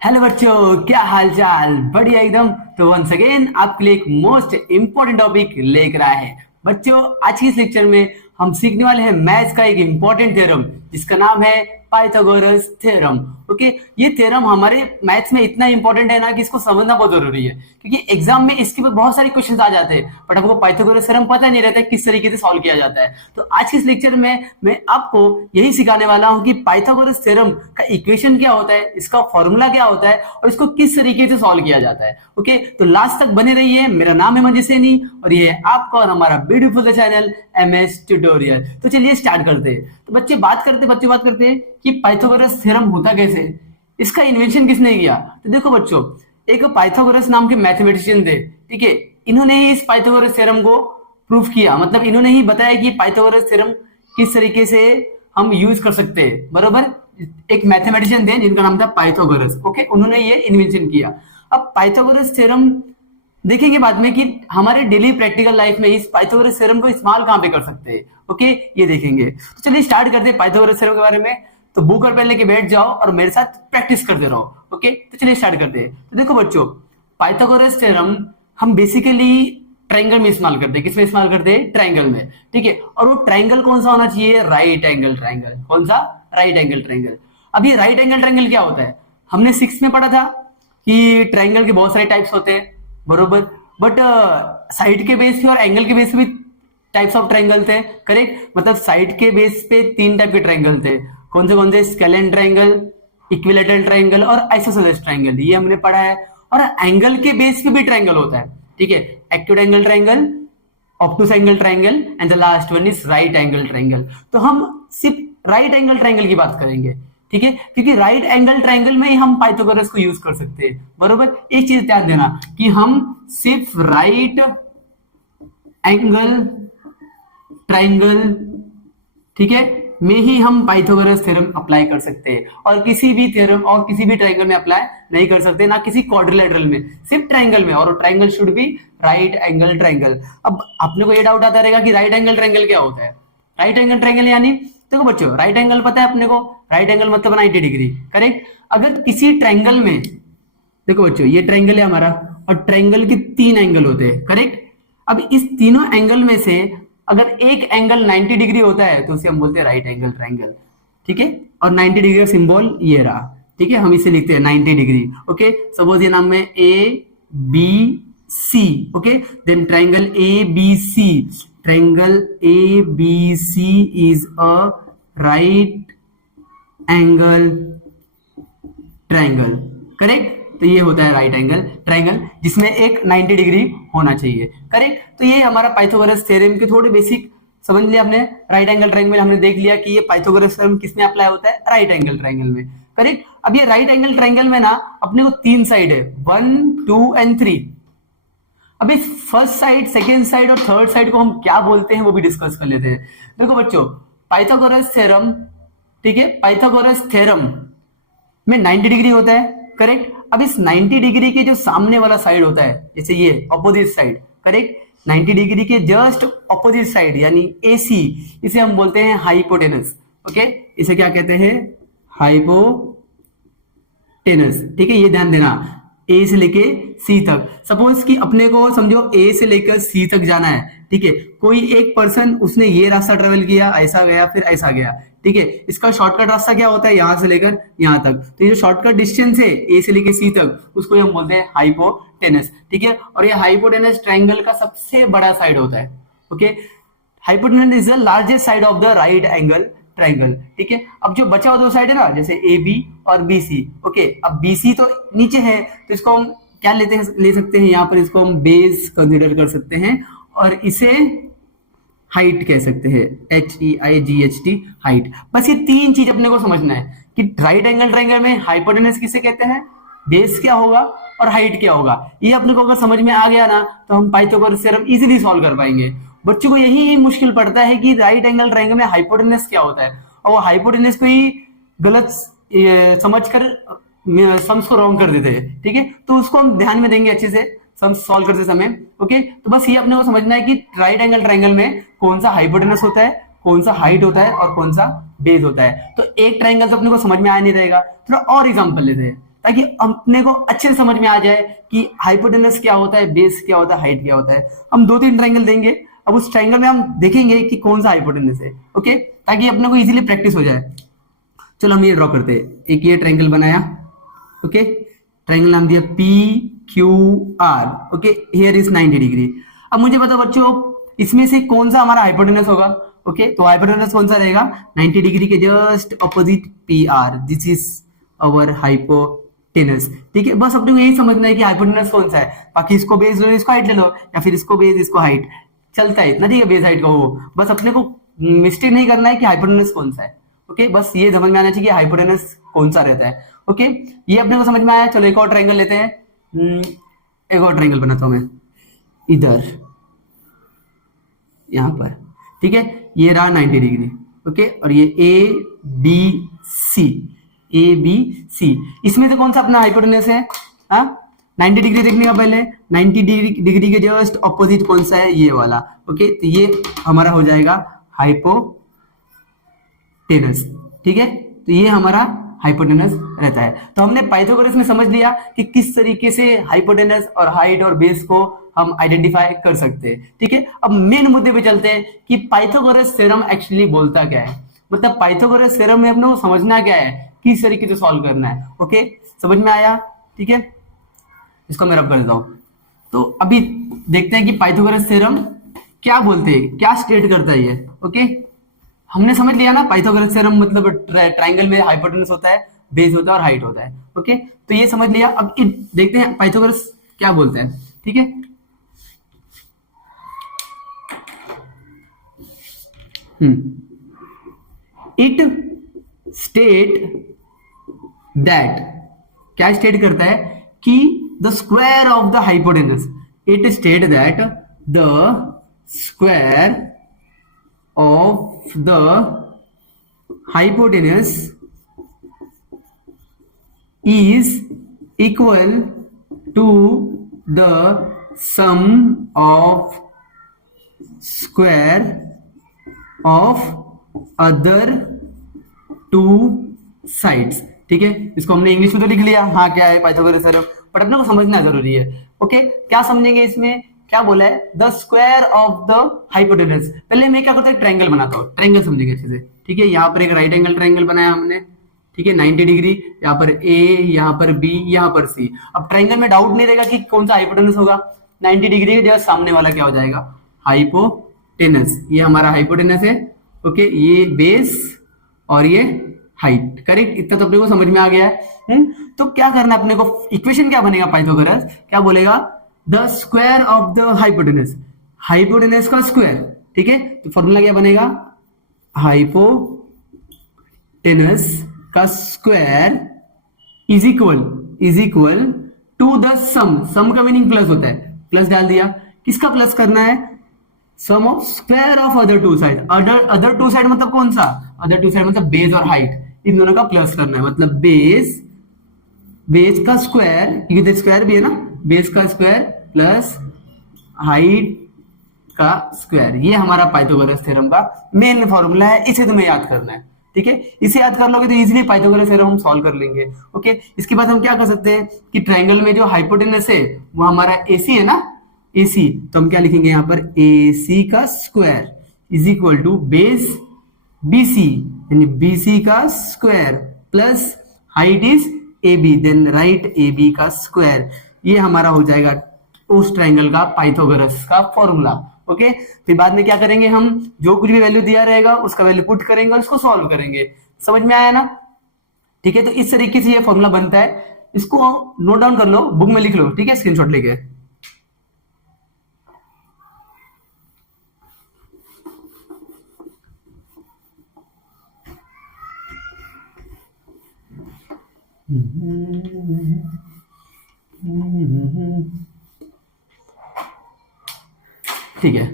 Hello बच्चों, क्या हाल चाल? बढ़िया एकदम। तो वंस अगेन आपके लिए एक मोस्ट इंपॉर्टेंट टॉपिक लेकर आए हैं बच्चों। आज की इस लेक्चर में हम सीखने वाले हैं मैथ्स का एक इंपॉर्टेंट थ्योरम जिसका नाम है पाइथागोरस थ्योरम। ओके, ये थ्योरम हमारे मैथ्स में इतना इंपॉर्टेंट है ना कि इसको समझना बहुत जरूरी है, क्योंकि एग्जाम में इसके ऊपर बहुत सारे क्वेश्चन आ जाते हैं बट हमको पाइथागोरस थ्योरम पता नहीं रहता है किस तरीके से सॉल्व किया जाता है। तो आज के इस लेक्चर में मैं आपको यही सिखाने वाला हूं कि पाइथागोरस थ्योरम का इक्वेशन क्या होता है, इसका फॉर्मूला क्या होता है और इसको किस तरीके से सॉल्व किया जाता है। ओके, तो लास्ट तक बने रहिए। मेरा नाम है मंजित सैनी और ये है आपका और हमारा ब्यूटीफुल चैनल एमएस ट्यूटोरियल। तो चलिए स्टार्ट करते हैं। तो बच्चे बात करते हैं कि पाइथागोरस थ्योरम होता कैसे, इसका इन्वेंशन किसने किया। तो देखो बच्चों, एक पाइथागोरस नाम के मैथमेटिशियन थे, ठीक है। इन्होंने ही इस पाइथागोरस थ्योरम को प्रूफ किया, मतलब इन्होंने ही बताया कि पाइथागोरस थ्योरम किस तरीके से हम यूज कर सकते हैं, बरोबर। एक मैथमेटिशियन थे जिनका नाम था पाइथागोरस। ओके, उन्होंने ये इन्वेंशन किया। अब पाइथागोरस थ्योरम देखेंगे बाद में कि हमारे डेली प्रैक्टिकल लाइफ में इस पाइथागोरस थ्योरम को इस्तेमाल कहां पे कर सकते हैं। ओके, ये देखेंगे। तो चलिए स्टार्ट करते हैं पाइथागोरस थ्योरम के बारे में। तो बुक और पेन लेके बैठ जाओ और मेरे साथ प्रैक्टिस करते रहो। ओके, तो चलिए स्टार्ट करते हैं। तो देखो बच्चों, पाइथागोरस थ्योरम हम बेसिकली ट्रायंगल में इस्तेमाल करते हैं। किसमें इस्तेमाल करते हैं? ट्रायंगल में, ठीक है। और वो ट्रायंगल कौन सा होना चाहिए? Right angle triangle. कौन सा? Right angle triangle. अब ये राइट एंगल ट्रायंगल क्या होता है? हमने 6 में पढ़ा था कि ट्रायंगल के बहुत सारे टाइप्स होते हैं, बरोबर। बट साइड के बेस पे और एंगल के बेस पे भी टाइप्स ऑफ ट्रायंगल थे, करेक्ट। मतलब साइड के बेस पे 3 टाइप के ट्रायंगल थे। कौन से? स्केलेन ट्रायंगल, इक्विलैटरल ट्रायंगल और आइसोसेलेस ट्रायंगल, ये हमने पढ़ा है। और एंगल के बेस पे भी ट्रायंगल होता है, ठीक है। Acute angle triangle, obtuse angle triangle and the last one is right angle triangle. तो हम सिर्फ राइट एंगल ट्रायंगल की बात करेंगे, ठीक है, क्योंकि राइट एंगल ट्रायंगल में ही हम पाइथागोरस को यूज कर सकते हैं, बरोबर। एक चीज ध्यान देना कि हम सिर्फ राइट एंगल ट्रायंगल, ठीक है, में ही हम पाइथागोरस थ्योरम अप्लाई कर सकते हैं और किसी भी थ्योरम और किसी भी ट्रायंगल में अप्लाई नहीं कर सकते, ना किसी क्वाड्रिलेटरल में, सिर्फ ट्रायंगल में। और triangle should be right angle triangle. अब अपने को ये डाउट आता रहेगा कि राइट एंगल ट्रायंगल क्या होता है। राइट एंगल ट्रायंगल यानी, देखो बच्चों, राइट एंगल पता है अपने को, राइट एंगल मतलब 90 डिग्री, करेक्ट। अगर किसी ट्रायंगल में, देखो बच्चों, ये ट्रायंगल है हमारा और ट्रायंगल के 3 एंगल होते हैं, करेक्ट। अब इस तीनों एंगल में से अगर एक एंगल 90 डिग्री होता है तो उसे हम बोलते हैं राइट एंगल ट्रायंगल, ठीक है। और 90 डिग्री का सिंबल ये रहा, ठीक है, हम इसे लिखते हैं 90 डिग्री। ओके, सपोज ये नाम है A B C. Okay, then triangle A B C, triangle A B C is a right angle triangle, correct. तो ये होता है राइट एंगल ट्रायंगल जिसमें एक 90 डिग्री होना चाहिए, करेक्ट। तो ये हमारा पाइथागोरस थ्योरम के थोड़े बेसिक समझ लिया हमने। राइट एंगल ट्रायंगल में हमने देख लिया कि ये पाइथागोरस थ्योरम किसमें अप्लाई होता है? राइट एंगल ट्रायंगल में, करेक्ट। अब ये राइट एंगल ट्रायंगल में ना अपने को 3 साइड है, 1 2 एंड 3। अब इस फर्स्ट साइड, सेकेंड साइड और थर्ड साइड को हम क्या बोलते हैं वो भी डिस्कस कर लेते हैं। देखो बच्चों, पाइथागोरस थ्योरम, ठीक है, पाइथागोरस थ्योरम में 90 डिग्री होता है, करेक्ट। अब इस 90 डिग्री के जो सामने वाला साइड होता है, जैसे ये अपोजिट साइड, करेक्ट, 90 डिग्री के जस्ट अपोजिट साइड यानी AC, इसे हम बोलते हैं हाइपोटेनस। ओके, इसे क्या कहते हैं? हाइपोटेनस, ठीक है। ये ध्यान देना, A से लेके C तक। सपोज कि अपने को समझो A से लेकर C तक जाना है, ठीक है। कोई एक पर्सन उसने ये रास्ता ट्रेवल किया, ऐसा गया फिर ऐसा गया, ठीक है। इसका शॉर्टकट रास्ता क्या होता है? यहां से लेकर यहां तक। तो ये जो शॉर्टकट डिस्टेंस है A से लेकर C तक, उसको हम बोलते हैं हाइपोटेनस, ठीक है। और ये हाइपोटेनस ट्रायंगल का सबसे बड़ा साइड होता है। Okay, hypotenuse is the largest side of the right angle triangle, ठीक है। अब जो बचा हुआ 2 साइड है ना, जैसे AB और BC। ओके, अब BC तो नीचे है तो इसको हम क्या ले सकते हैं यहाँ पर, इसको हम बेस कंसीडर कर सकते हैं और इसे हाइट कह सकते हैं, HEIGHT, हाइट। बस ये 3 चीज अपने को समझना है कि राइट एंगल ट्रायंगल में हाइपोटेनस किसे कहते हैं, बेस क्या होगा और हाइट क्या होगा। ये अपने को अगर समझ में आ गया ना तो हम पाइथागोरस थ्योरम इजीली सॉल्व कर पाएंगे। बच्चों को यही मुश्किल पड़ता है कि राइट एंगल ट्रायंगल में हाइपोटेनस क्या होता है, और वो हाइपोटेनस को ही गलत समझकर सम्स को रॉन्ग कर देते हैं, ठीक है। तो उसको हम ध्यान में देंगे अच्छे से सम सॉल्व करते समय। ओके, तो बस ये अपने को समझना है कि राइट एंगल ट्रायंगल में कौन सा हाइपोटेनस होता है, कौन सा हाइट होता है और कौन सा बेस होता है। तो एक ट्रायंगल तो अपने को समझ में आ नहीं रहेगा, थोड़ा और एग्जांपल लेते हैं। ताकि अपने को अच्छे से समझ में आ जाए कि हाइपोटेनस क्या होता है, बेस क्या होता है, हाइट क्या होता है। हम 2-3 ट्रायंगल देंगे, अब उस ट्रायंगल में हम देखेंगे कि कौन सा हाइपोटेनस है। ओके, ताकि अपने को इजीली प्रैक्टिस हो जाए। चलो हम ये ड्रॉ करते हैं। एक ये ट्रायंगल बनाया, ओके, ट्रायंगल नाम दिया P Q R. Okay, here is 90 degree. अब मुझे बताओ बच्चों, इसमें से कौन सा हमारा हाइपोटेनस होगा? ओके, तो हाइपोटेनस कौन सा रहेगा? 90 डिग्री के just opposite P R, this is our hypotenuse. ठीक है, बस अपने को यही समझना है कि हाइपोटेनस कौन सा है। बाकी इसको बेस लो, इसको हाइट ले लो, या फिर इसको बेस इसको हाइट, चलता है इतना। ठीक है, बेस हाइट का हो, बस अपने को मिस्टेक नहीं करना है कि हाइपोटेनस कौन सा है। ओके, बस ये समझ में आना चाहिए कि हाइपोटेनस कौन सा रहता है। ओके, ये अपने को समझ में आया। चलो एक और ट्रायंगल लेते हैं। एक और ट्रायंगल बनाता हूं मैं इधर, यहां पर। ठीक है, ये रहा 90 डिग्री। ओके, और ये ए बी सी, ए बी सी, इसमें से कौन सा अपना हाइपोटेनस है? 90 डिग्री देखने का पहले, 90 डिग्री के जस्ट ऑपोजिट कौन सा है? ये वाला। ओके, तो ये हमारा हो जाएगा हाइपोटेनस। ठीक है, तो ये हमारा हाइपोटेनस रहता है। तो हमने पाइथागोरस में समझ लिया कि किस तरीके से हाइपोटेनस और हाइट और बेस को हम आइडेंटिफाई कर सकते हैं। ठीक है, अब मेन मुद्दे पे चलते हैं कि पाइथागोरस थ्योरम एक्चुअली बोलता क्या है। मतलब पाइथागोरस थ्योरम में अपने को समझना क्या है, किस तरीके से सॉल्व करना है। ओके, समझ में आया? ठीक है, इसको मैं रब कर देता हूं। तो अभी देखते हैं कि पाइथागोरस थ्योरम क्या बोलते हैं, क्या स्टेट करता है ये। ओके, हमने समझ लिया ना पाइथागोरस थ्योरम मतलब ट्रायंगल में हाइपोटेनस होता है, बेस होता है और हाइट होता है। ओके, तो ये समझ लिया। अब देखते हैं पाइथागोरस क्या बोलता है। ठीक है, इट स्टेट दैट, क्या स्टेट करता है कि the square of the hypotenuse, it state that the square of the hypotenuse is equal to the sum of square of other two sides। ठीक है, इसको हमने इंग्लिश में तो लिख लिया, हाँ क्या है पाइथागोरस थ्योरम, बट अपने को समझना जरूरी है। ओके, क्या समझेंगे इसमें? क्या बोला है? The square of the hypotenuse. पहले मैं क्या करता हूँ, ट्रायंगल बनाता हूँ, ट्रायंगल समझेंगे अच्छे से। ठीक है, यहाँ पर एक राइट एंगल ट्रायंगल बनाया हमने। ठीक है, 90 डिग्री, यहाँ पर ए, यहाँ पर बी, यहाँ पर सी। अब ट्रायंगल में डाउट नहीं रहेगा कि कौन सा हाइपोटेनस होगा। 90 डिग्री के जस्ट सामने वाला क्या हो जाएगा? हाइपोटेनस। ये हमारा हाइपोटेनस है। ओके, ये बेस और ये हाइट। करेक्ट, इतना तो अपने को समझ में आ गया है। तो क्या करना है अपने को? इक्वेशन क्या बनेगा पाइथागोरस? क्या बोलेगा? The square of the hypotenuse, hypotenuse का स्क्वायर। ठीक है, तो फॉर्मूला क्या बनेगा? हाइपोटेनस का square is equal to the sum. Sum का मीनिंग प्लस होता है, प्लस डाल दिया। किसका प्लस करना है? Sum of square of other two side. Other two side मतलब कौन सा? अदर टू साइड मतलब बेस और हाइट, इन दोनों का प्लस करना है। मतलब बेस का स्क्वायर, क्योंकि स्क्वायर भी है ना, बेस का स्क्वायर प्लस हाइट का स्क्वायर। ये हमारा पाइथागोरस थ्योरम का मेन फॉर्मूला है, इसे तुम्हें याद करना है। ठीक है, इसे याद कर लोगे तो इजीली पाइथागोरस थ्योरम हम सॉल्व कर लेंगे। ओके, इसके बाद हम क्या कर सकते हैं कि ट्रायंगल में जो हाइपोटेनस है वो हमारा एसी है ना, एसी, तो हम क्या लिखेंगे यहाँ पर? एसी का square is equal to base BC, यानी बीसी का square plus height is AB, then right AB का स्क्वायर। ये हमारा हो जाएगा उस ट्रायंगल का पाइथागोरस का फॉर्मूला। ओके, फिर बाद में क्या करेंगे हम? जो कुछ भी वैल्यू दिया रहेगा उसका वैल्यू पुट करेंगे और इसको सॉल्व करेंगे। समझ में आया ना? ठीक है, तो इस तरीके से ये फॉर्मूला बनता है। इसको नोट डाउन कर लो, बुक में लिख लो। ठीक है, स्क्रीनशॉट लेके। ठीक है,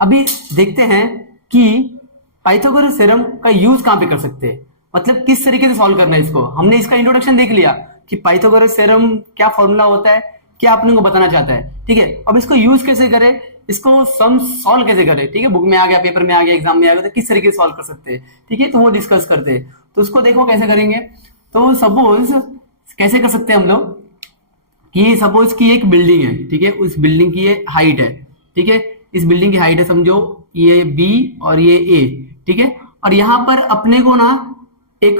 अभी देखते हैं कि पाइथागोरस थ्योरम का यूज कहां पे कर सकते हैं, मतलब किस तरीके से सॉल्व करना है इसको। हमने इसका इंट्रोडक्शन देख लिया कि पाइथागोरस थ्योरम क्या फॉर्मूला होता है, क्या अपने को बताना चाहता है। ठीक है, अब इसको यूज कैसे करें, इसको सम सॉल्व कैसे करें। ठीक है, बुक में आ गया, पेपर में आ गया, एग्जाम में आ गया, तो किस तरीके से सॉल्व कर सकते हैं। ठीक है, तो वो डिस्कस करते हैं। तो उसको देखो कैसे करेंगे। तो सपोज कैसे कर सकते हैं हम लोग कि सपोज कि एक बिल्डिंग है, ठीक है, उस बिल्डिंग की ये हाइट है, ठीक है, इस बिल्डिंग की हाइट है समझो ये बी और ये ए, ठीक है, और यहाँ पर अपने को ना एक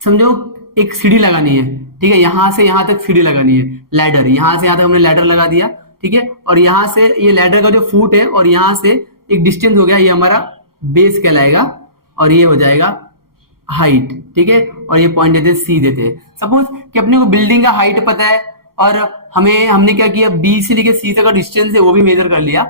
समझो एक सीढ़ी लगानी है, ठीक है, यहां से यहां तक सीढ़ी लगानी है, लैडर, यहां से यहां तक हमने लैडर लगा दिया, ठीक है, और यहां से ये लैडर का जो फुट है और यहां से एक डिस्टेंस हो गया, ये हमारा बेस कहलाएगा और ये हो जाएगा हाइट, ठीक है, और ये पॉइंट देते हैं सी देते हैं। सपोज कि अपने को बिल्डिंग का हाइट पता है और हमने क्या किया, बी से लेके सी तक का डिस्टेंस है वो भी मेजर कर लिया।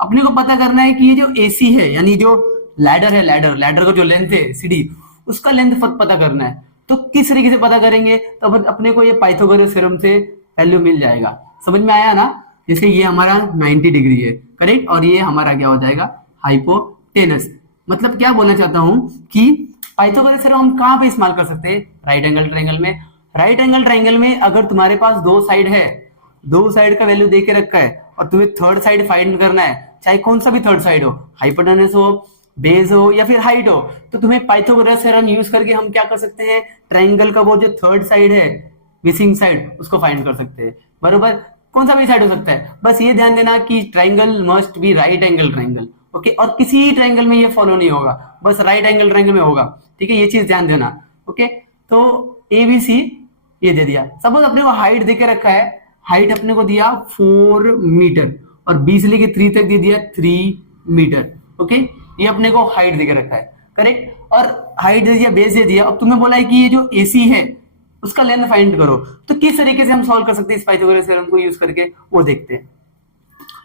अपने को पता करना है कि ये जो एसी है यानी जो लैडर है, लैडर का जो लेंथ है सीढ़ी, उसका लेंथ पता करना है। तो किस तरीके से पता करेंगे, तो अपने को ये पाइथागोरस थ्योरम से वैल्यू मिल जाएगा। समझ में आया ना? जैसे ये हमारा 90 डिग्री है, करेक्ट, और ये हमारा क्या हो जाएगा, हाइपोटेनस। मतलब क्या बोलना चाहता हूं कि पाइथागोरस थ्योरम हम कहां पे इस्तेमाल कर सकते हैं, राइट एंगल ट्रायंगल में। राइट एंगल ट्रायंगल में अगर तुम्हारे पास दो साइड है, दो साइड का वैल्यू दे के रखा है और तुम्हें थर्ड साइड फाइंड करना है, चाहे कौन सा भी थर्ड साइड हो, हाइपोटेनस हो, बेस हो या फिर हाइट हो, तो तुम्हें पाइथागोरस थ्योरम यूज करके हम क्या कर सकते हैं, ट्रायंगल का वो जो थर्ड साइड है, मिसिंग साइड, उसको फाइंड कर सकते हैं। बरोबर, कौन सा भी साइड हो सकता है, बस ये ध्यान देना कि triangle must be right angle triangle, okay, और किसी ट्रायंगल में ये फॉलो नहीं होगा, बस राइट एंगल ट्रायंगल में होगा, ठीक है, ये चीज ध्यान देना, ओके। तो ए बी सी ये दे दिया। सपोज अपने को हाइट देके रखा है, हाइट अपने को दिया 4 मीटर और बी से लेके 3 तक दे दिया 3 मीटर, ओके, ये अपने को हाइट देके रखा है, करेक्ट, और हाइट दे दिया, बेस दे दिया। अब तुम्हें बोला है कि ये जो एसी है उसका लेंथ फाइंड करो, तो किस तरीके से हम सॉल्व कर सकते हैं इस पाइथागोरस थ्योरम को यूज करके, वो देखते हैं।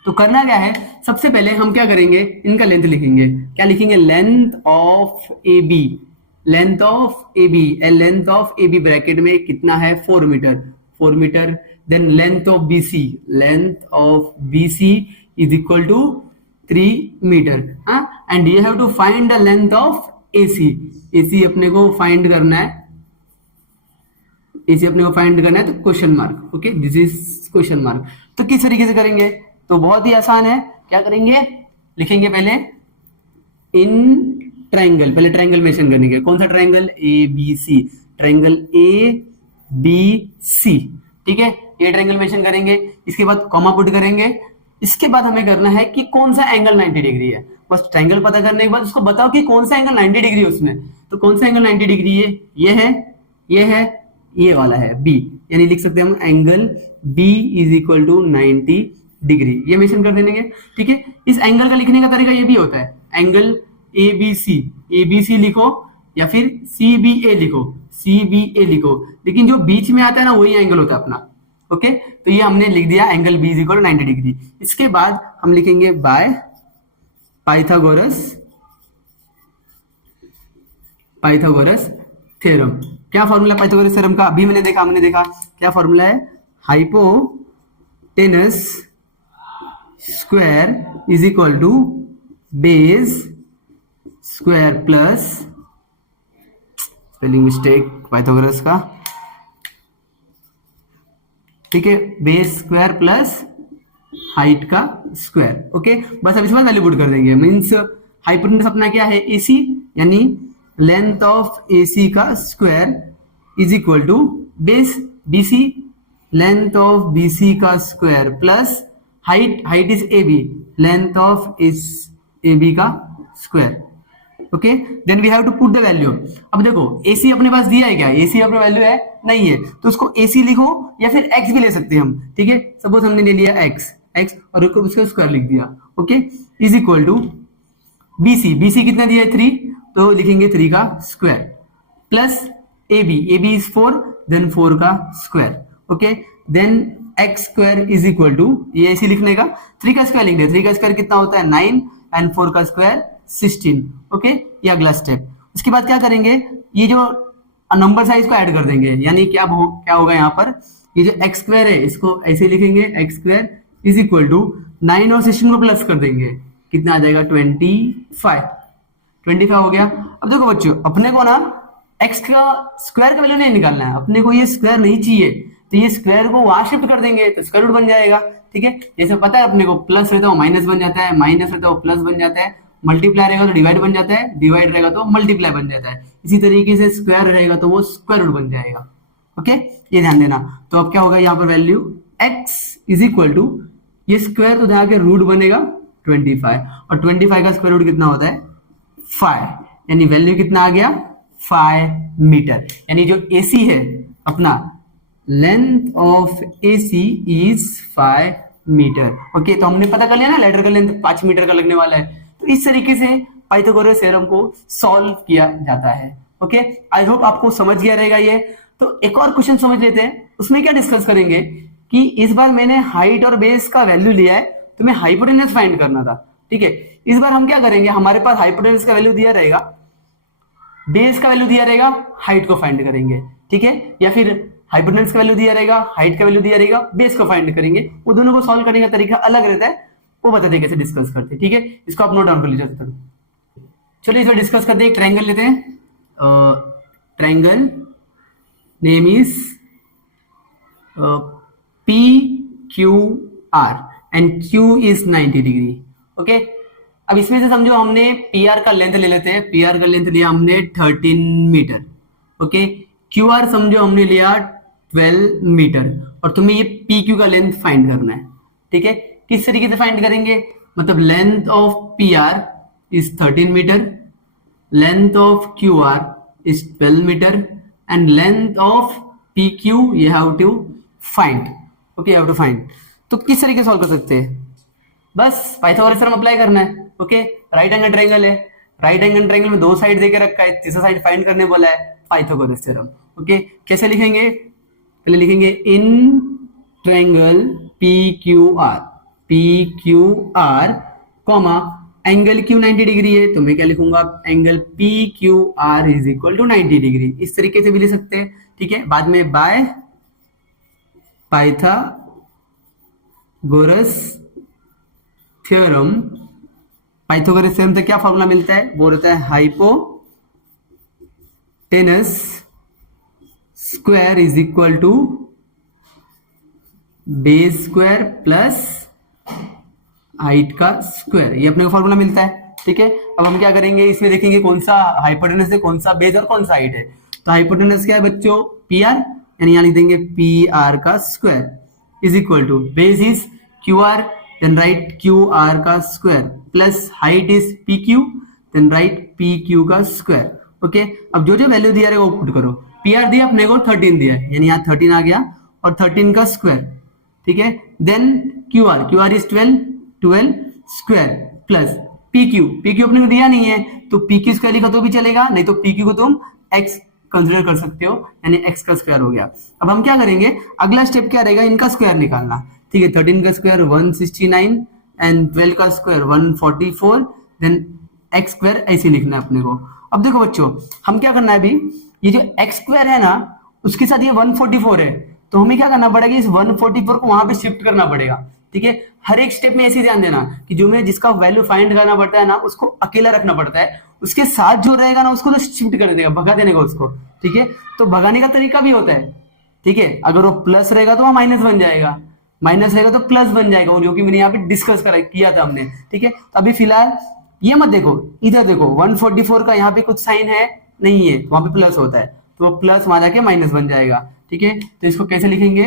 तो करना क्या है, सबसे पहले हम क्या करेंगे, इनका लेंथ लिखेंगे। क्या लिखेंगे, length of A B, length of A B, length of A B bracket में कितना है 4 meter, 4 meter. Then length of B C, length of B C is equal to 3 meter, and you have to find the length of A C. A C अपने को find करना है, इसे अपने को फाइंड करना है, तो question mark, okay, this is question mark. तो किस तरीके से करेंगे, तो बहुत ही आसान है। क्या करेंगे, लिखेंगे पहले इन ट्रायंगल, पहले ट्रायंगल मेंशन करेंगे, कौन सा triangle, A B C, triangle A B C, ठीक है, ये ट्रायंगल मेंशन करेंगे। इसके बाद कॉमा पुट करेंगे। इसके बाद हमें करना है कि कौन सा एंगल 90 डिग्री है। बस ट्रायंगल पता करने के बाद उसको बताओ कि कौन सा एंगल 90 डिग्री है उसमें। तो कौन सा एंगल 90 डिग्री है, ये है, ये है, ये वाला है बी, यानी लिख सकते हैं हम angle B is equal to 90 degree, ये मेंशन कर देंगे, ठीक है। इस एंगल का लिखने का तरीका ये भी होता है, एंगल ए बी सी लिखो या फिर सी बी ए लिखो, सी बी ए लिखो, लेकिन जो बीच में आता है ना वही एंगल होता है अपना, ओके। तो ये हमने लिख दिया angle B is equal 90 degree. इसके बाद हम लिखेंगे बाय पाइथागोरस थ्योरम। क्या फॉर्मूला पाइथागोरस थ्योरम का, अभी हमने देखा क्या फॉर्मूला है, hypotenuse square is equal to base square plus, spelling mistake Pythagoras का, ठीक है, बेस स्क्वायर प्लस हाइट का स्क्वायर, ओके। बस अब इसमें वैल्यू पुट कर देंगे, मींस हाइपोटेनस अपना क्या है, एसी, यानी लेंथ ऑफ एसी का square is equal to base BC, length of BC का square plus height is A B, length of इस ए बी का square, okay. Then we have to put the value. अब देखो AC अपने पास दिया है क्या, एसी अपना वैल्यू है नहीं है, तो उसको एसी लिखो या फिर एक्स भी ले सकते हैं हम, ठीक है। सपोज हमने ले लिया एक्स और उसका स्क्वायर लिख दिया, okay, is equal to BC कितना दिया है 3, तो लिखेंगे 3 का square plus A B is 4, then 4 का square, okay. Then X square is equal to, ये ऐसे लिखने का 3 का स्क्वायर लिख दिया, 3 का स्क्वायर कितना होता है 9 एंड 4 का स्क्वायर 16, ओके, ये अगला स्टेप। उसके बाद क्या करेंगे, ये जो नंबर साइज को ऐड कर देंगे, यानी क्या होगा यहाँ पर, ये जो एक्स स्क्वायर है इसको ऐसे लिखेंगे, X square is equal to 9 और 16 को प्लस कर देंगे, कितना आ जाएगा 25 हो गया। अब देखो बच्चों, अपने को ना एक्स का स्क्वायर का वैल्यू नहीं निकालना है, अपने को ये स्क्वायर नहीं चाहिए, तो ये स्क्वायर को वहां शिफ्ट कर देंगे तो स्क्वायर रूट बन जाएगा, ठीक है। जैसे पता है अपने को प्लस रहता है वो माइनस बन जाता है, माइनस रहता है वो प्लस बन जाता है, मल्टीप्लाई रहेगा तो डिवाइड बन जाता है, डिवाइड रहेगा तो मल्टीप्लाई बन जाता है। इसी तरीके से स्क्वायर रहेगा तो वो स्क्वायर रूट बन जाएगा, ओके, ये ध्यान देना। तो अब क्या होगा यहाँ पर value x is equal to, ये स्क्वायर तो यहाँ के रूट बनेगा 25, और 25 का स्क्वायर रूट कितना होता है 5, यानी वैल्यू कितना आ गया 5 मीटर। यानी जो AC है अपना, length of AC is 5 metre. Okay, तो हमने पता कर लिया ना लेटर का लेंथ 5 मीटर का लगने वाला है। तो इस तरीके से पाइथागोरस थ्योरम को सॉल्व किया जाता है। ओके, आई होप आपको समझ गया रहेगा ये। तो एक और क्वेश्चन समझ लेते हैं, उसमें क्या डिस्कस करेंगे कि इस बार मैंने हाइट और बेस का वैल्यू लिया है, तो मैं हाइपोटेनस फाइंड करना था। ठीक है, इस बार हम क्या करेंगे, हमारे पास हाइपोटेनस का वैल्यू दिया रहेगा, बेस का वैल्यू दिया रहेगा, हाइट को फाइंड करेंगे। ठीक है, या फिर हाइपोटेनस का वैल्यू दिया रहेगा, हाइट का वैल्यू दिया रहेगा, बेस को फाइंड करेंगे। वो दोनों को सॉल्व करने का तरीका अलग रहता है, वो बताते कैसे डिस्कस करते हैं। ठीक है, इसको आप नोट डाउन कर लीजिए। चलिए इसमें डिस्कस करते हैं। एक ट्रायंगल लेते हैं, triangle name is PQR and Q is 90 degree. Okay, अब इसमें से समझो हमने PR का लेंथ ले लेते हैं। PR का लेंथ लिया हमने 13 मीटर। ओके, QR समझो हमने लिया 12 मीटर, और तुम्हें ये PQ का लेंथ फाइंड करना है। ठीक है, किस तरीके से फाइंड करेंगे, मतलब length of PR is 13 meter, length of QR is 12 meter, and length of PQ you have to find. Okay, you have to find. तो किस तरीके सॉल्व कर सकते हैं, बस पाइथागोरस थ्योरम अप्लाई करना है। ओके, राइट एंगल ट्रायंगल है, राइट एंगल ट्रायंगल में 2 साइड देके रखा है, तीसरा साइड फाइंड करने बोला है, पाइथागोरस थ्योरम। ओके, कैसे लिखेंगे, पहले लिखेंगे in triangle PQR comma angle Q 90 degree है, तो मैं क्या लिखूंगा, angle PQR is equal to 90 degree. इस तरीके से भी लिख सकते हैं। ठीक है, बाद में by Pythagoras theorem, Pythagoras theorem से क्या फॉर्मूला मिलता है, वो रहता है hypotenuse square is equal to base square plus height का स्क्वायर, ये अपने को फॉर्मूला मिलता है। ठीक है, अब हम क्या करेंगे, इसमें देखेंगे कौन सा हाइपोटेनस है, कौन सा बेस और कौन सा हाइट है। तो हाइपोटेनस क्या है बच्चों, PR, यानी यहां लिख देंगे PR का square is equal to base is QR, then right QR का square plus height is PQ, then right PQ का स्क्वायर। ओके, अब जो जो वैल्यू दिया है वो पुट करो। PR दिया अपने को 13 दिया है, यानी यहाँ 13 आ गया, और 13 का स्क्वायर। ठीक है, then QR is 12 square plus PQ अपने को दिया नहीं है, तो PQ स्क्वायर लिखा तो भी चलेगा, नहीं तो PQ को तुम x कंसीडर कर सकते हो, यानी x का स्क्वायर हो गया। अब हम क्या करेंगे, अगला स्टेप क्या रहेगा, इनका स्क्वायर निकालना। ठीक है, 13 का स्क्वायर 169 एंड 12 का स्क्वायर 144, देन x स्क्वायर ऐसे लिखना है अपने को। अब देखो बच्चों, हम क्या करना है अभी, ये जो x स्क्वायर है ना, उसके साथ ये 144 है, तो हमें क्या करना पड़ेगा, इस 144 को वहां पे शिफ्ट करना पड़ेगा। ठीक है, हर एक स्टेप में ऐसे ध्यान देना कि जो मैं जिसका वैल्यू फाइंड करना पड़ता है ना, उसको अकेला रखना पड़ता है, उसके साथ जो रहेगा ना उसको तो शिफ्ट कर देगा, भगा देने का उसको। ठीक है, तो भगाने का तरीका भी होता है। ठीक है, अगर वो प्लस रहेगा तो वहां माइनस बन जाएगा, माइनस रहेगा तो प्लस बन जाएगा, जो कि मैंने यहाँ पे डिस्कस किया था हमने। ठीक है, तो अभी फिलहाल ये मत देखो, इधर देखो 144 का यहाँ पे कुछ साइन है नहीं है, वहां पे प्लस होता है, तो वो प्लस वहां जाके माइनस बन जाएगा। ठीक है, तो इसको कैसे लिखेंगे,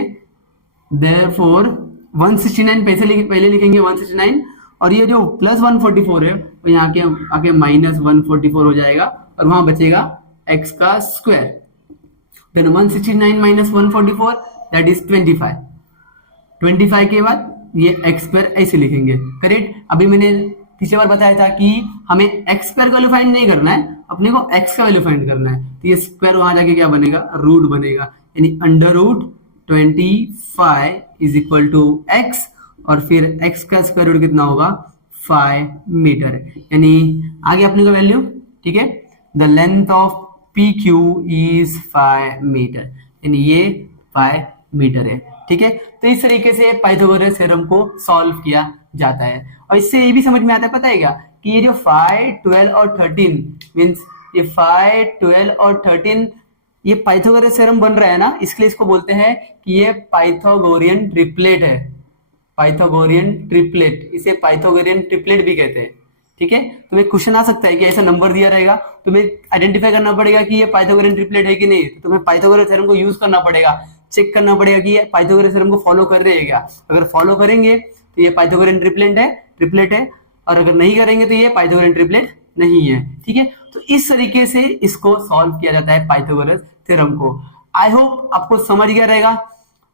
देयरफॉर 169 पहले लिखेंगे 169, और ये जो प्लस 144 है वो यहाँ आके माइनस 144 हो जाएगा, और वहां बचेगा x का square. Then 169 minus 144 that is 25 के बाद ये x स्क्वायर ऐसे लिखेंगे। करेक्ट, अभी मैंने पिछले बार बताया था कि हमें x स्क्वायर का वैल्यू फाइंड नहीं करना है, अपने को x का वैल्यू फाइंड करना है। तो ये स्क्वायर वहां जाके क्या बनेगा, रूट बनेगा, यानी under root 25 is equal to x, और फिर x का स्क्वायर रूट कितना होगा 5 मीटर, यानी आगे अपने को वैल्यू। ठीक है, the length of PQ is 5 metre, यानी ये 5 मीटर है। ठीक है, तो इस तरीके से पाइथागोरस थ्योरम को सॉल्व किया जाता है। और इससे ये भी समझ में आता है, पता है क्या, कि ये जो 5, 12 और 13 मीन्स ये 5, 12 और 13 ये पाइथागोरस थ्योरम बन रहा है ना, इसलिए इसको बोलते हैं कि ये पाइथागोरियन ट्रिपलेट है। पाइथागोरियन ट्रिपलेट, इसे पाइथागोरियन ट्रिपलेट भी कहते हैं। ठीक है। तुम्हें क्वेश्चन आ सकता है कि ऐसा नंबर दिया रहेगा, तुम्हें आइडेंटिफाई करना पड़ेगा कि ये पाइथागोरन ट्रिपलेट है कि नहीं, तो तुम्हें पाइथागोरस थ्योरम को यूज करना पड़ेगा, चेक करना पड़ेगा कि ये पाइथागोरस थ्योरम को फॉलो कर रहे हैं क्या। अगर फॉलो करेंगे तो ये पाइथागोरन ट्रिपलेट है, और अगर नहीं करेंगे तो ये पाइथागोरन ट्रिपलेट नहीं है, ठीक है। तो इस तरीके से इसको सॉल्व किया जाता है पाइथागोरस थ्योरम को। आई होप आपको समझ गया रहेगा।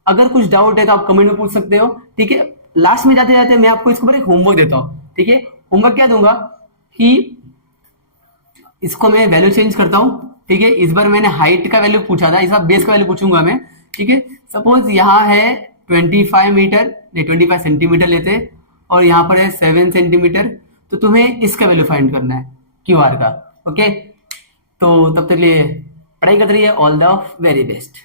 अगर कुछ डाउट है तो आप कमेंट में पूछ सकते हो, ठीक है। लास्ट में जाते जाते मैं आपको इसके ऊपर एक होमवर्क देता हूँ, ठीक है। होमवर्क क्या दूंगा कि इसको मैं वैल्यू चेंज करता हूँ, ठीक है। इस बार मैंने हाइट का वैल्यू पूछा था, इस बार बेस का वैल्यू पूछूंगा मैं, ठीक है। सपोज यहाँ है 25 मीटर, नहीं 25 सेंटीमीटर लेते हैं, और यहाँ पर है 7 सेंटीमीटर, तो तुम्हें इसका वैल्यू फाइंड करना है क्यू आर का, ओके। तो तब तक लिए पढ़ाई करते रहिए, ऑल द वेरी बेस्ट।